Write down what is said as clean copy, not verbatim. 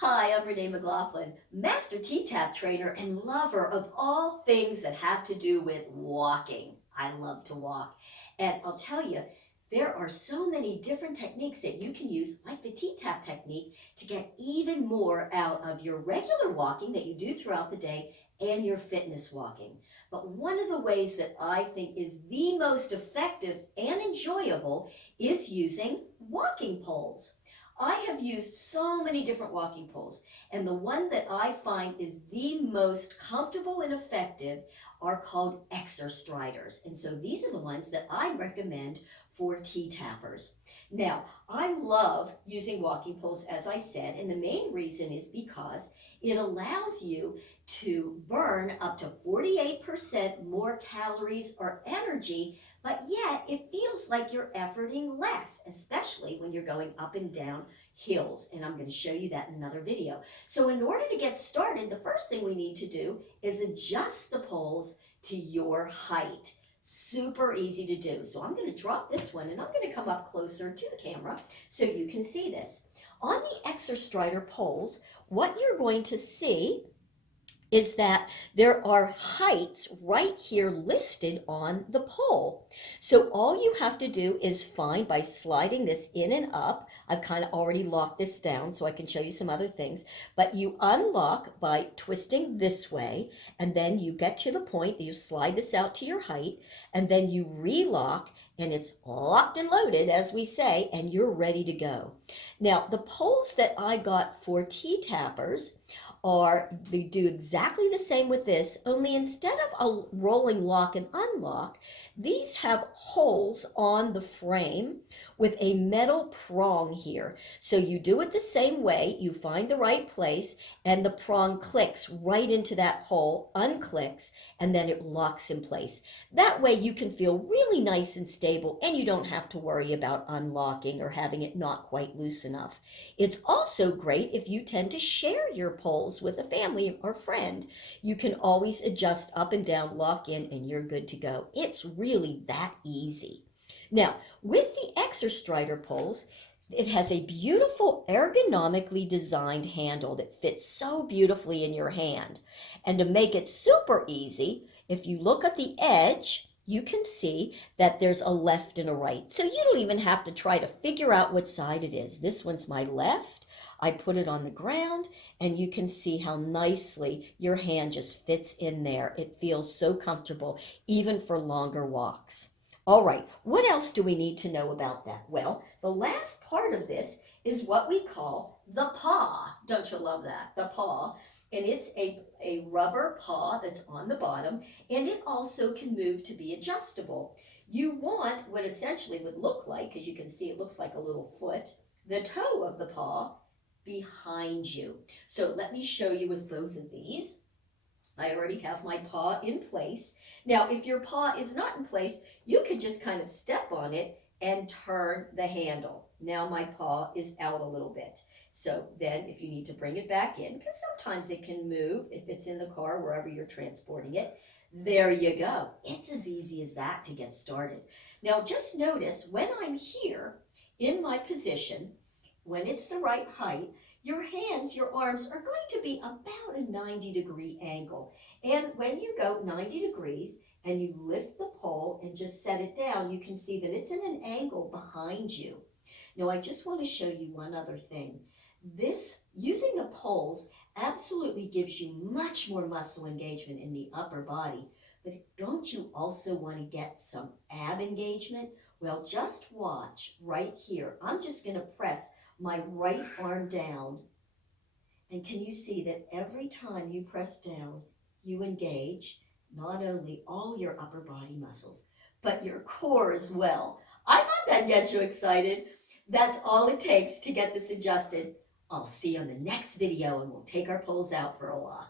Hi, I'm Renee McLaughlin, Master T-Tapp trainer and lover of all things that have to do with walking. I love to walk. And I'll tell you, there are so many different techniques that you can use, like the T-Tapp technique, to get even more out of your regular walking that you do throughout the day and your fitness walking. But one of the ways that I think is the most effective and enjoyable is using walking poles. I have used so many different walking poles, and the one that I find is the most comfortable and effective are called Exerstriders. And so these are the ones that I recommend for T-tappers. Now, I love using walking poles, as I said, and the main reason is because it allows you to burn up to 48% more calories or energy, but yet it feels like you're efforting less, especially when you're going up and down hills, and I'm going to show you that in another video. So in order to get started, the first thing we need to do is adjust the poles to your height. Super easy to do. So I'm going to drop this one and I'm going to come up closer to the camera so you can see this. On the Exerstrider poles, what you're going to see is that there are heights right here listed on the pole. So all you have to do is find by sliding this in and up. I've kind of already locked this down so I can show you some other things, but you unlock by twisting this way, and then you get to the point that you slide this out to your height, and then you relock, and it's locked and loaded, as we say, and you're ready to go. Now, the poles that I got for T-tappers they do exactly the same with this, only instead of a rolling lock and unlock, these have holes on the frame with a metal prong here. So you do it the same way, you find the right place, and the prong clicks right into that hole, unclicks, and then it locks in place. That way you can feel really nice and stable, and you don't have to worry about unlocking or having it not quite loose enough. It's also great if you tend to share your poles with a family or friend. You can always adjust up and down, lock in, and you're good to go. It's really that easy. Now, with the Exerstrider poles, it has a beautiful ergonomically designed handle that fits so beautifully in your hand. And to make it super easy, if you look at the edge, you can see that there's a left and a right. So you don't even have to try to figure out what side it is. This one's my left. I put it on the ground, and you can see how nicely your hand just fits in there. It feels so comfortable, even for longer walks. All right, what else do we need to know about that? Well, the last part of this is what we call the paw. Don't you love that? The paw. And it's a rubber paw that's on the bottom, and it also can move to be adjustable. You want what essentially would look like, because you can see it looks like a little foot, the toe of the paw behind you. So let me show you with both of these. I already have my paw in place. Now, if your paw is not in place, you could just kind of step on it and turn the handle. Now my paw is out a little bit. So then if you need to bring it back in, because sometimes it can move if it's in the car, wherever you're transporting it, there you go. It's as easy as that to get started. Now just notice when I'm here in my position, when it's the right height, your hands, your arms are going to be about a 90-degree angle. And when you go 90 degrees and you lift the pole and just set it down, you can see that it's in an angle behind you. Now, I just want to show you one other thing. This, using the poles, absolutely gives you much more muscle engagement in the upper body. But don't you also want to get some ab engagement? Well, just watch right here. I'm just going to press my right arm down, and can you see that every time you press down, you engage not only all your upper body muscles, but your core as well. I thought that'd get you excited. That's all it takes to get this adjusted. I'll see you on the next video, and we'll take our poles out for a walk.